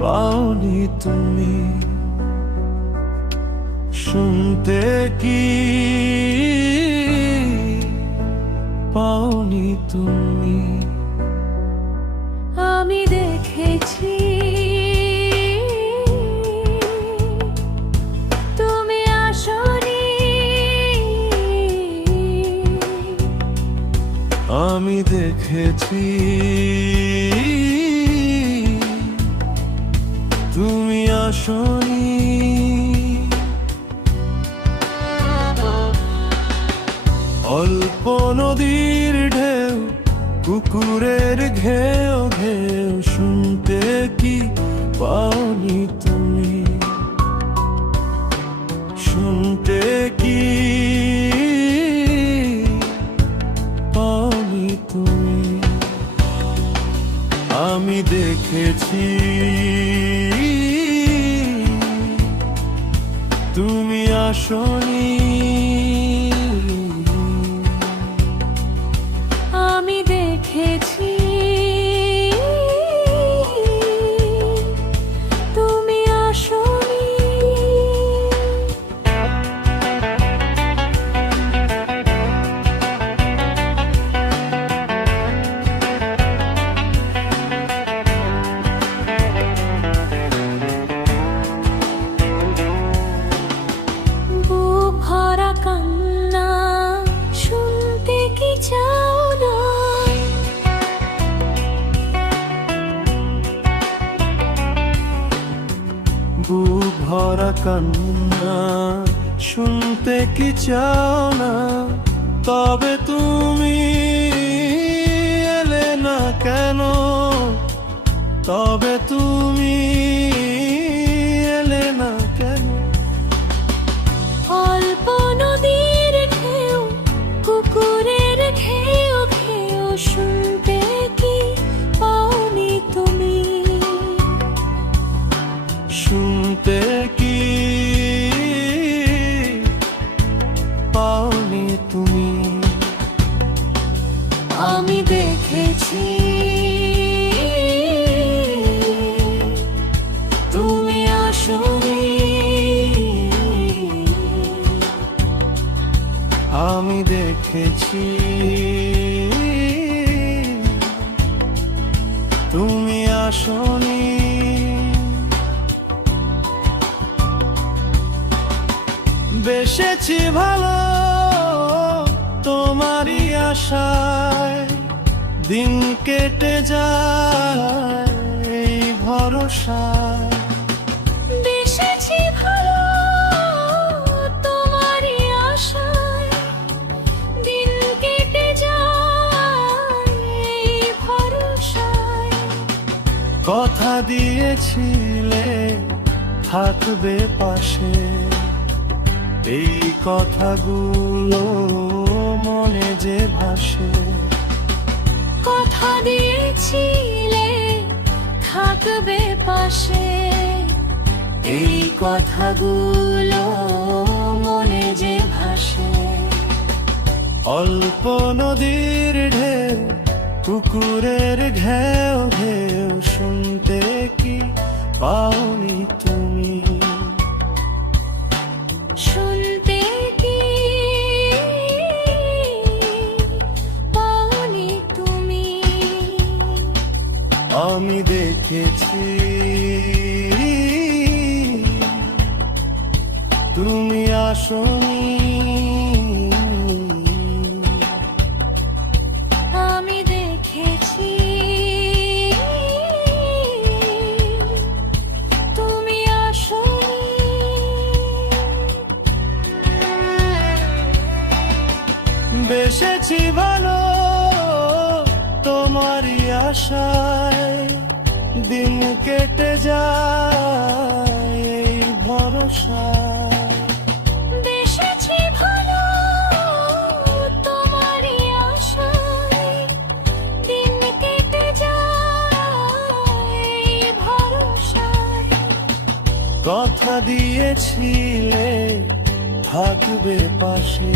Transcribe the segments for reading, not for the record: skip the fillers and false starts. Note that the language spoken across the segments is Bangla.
পাওনি তুমি, শুনতে কি পাওনি তুমি। আমি দেখেছি তুমি আসনি, আমি দেখেছি তুমি আসনি। অল্প নদীর ঢেউ, পুকুরের ঘেউ ঘেউ, শুনতে কি পাওনি তুমি, শুনতে কি পাওনি তুমি। আমি দেখেছি তুমি আসনি, আমি দেখেছি তুমি আসনি। বুক ভরা কান্না শুনতে কি চাও না, বুক ভরা কান্না শুনতে কি চাও না, তবে তুমি এলে না কেন, তবে তুমি এলে না কেন। অল্প নদীর ঢেউ, পুকুরের ঘেউ ঘেউ, শুনতে কি পাওনি তুমি, শুনতে কি পাওনি তুমি। আমি দেখেছি তুমি আসনি, আমি দেখেছি তুমি আসনি। বেসেছি ভালো তোমারই আশায়, দিন কেটে যায় এই ভরসায়। বেসেছি ভালো তোমারই আশায়, দিন কেটে যায় এই ভরসায়। কথা দিয়েছিলে থাকবে পাশে, এই কথাগুলো মনে যে ভাসে। কথা দিয়েছিলে থাকবে পাশে, এই কথাগুলো মনে যে ভাসে। অল্প নদীর ঢেউ, পুকুরের ঘেউ ঘেউ, শুনতে কি পাওনি তুমি, শুনতে কি পাওনি তুমি। আমি দেখেছি তুমি আসনি, আমি দেখেছি তুমি আসনি। বেসেছি ভালো তোমারই আশায়, দিন কেটে যায় এই ভরসায়। বেসেছি ভালো তোমারই আশায়, দিন কেটে যায় এই ভরসায়। কথা দিয়েছিলে থাকবে পাশে,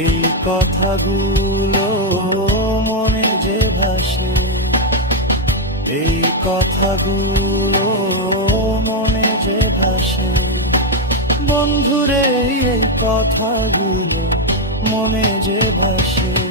এই কথাগুলো মনে যে ভাসে, এই কথা কথাগুলো মনে যে ভাসে, বন্ধুরে এই কথাগুলো মনে যে ভাসে।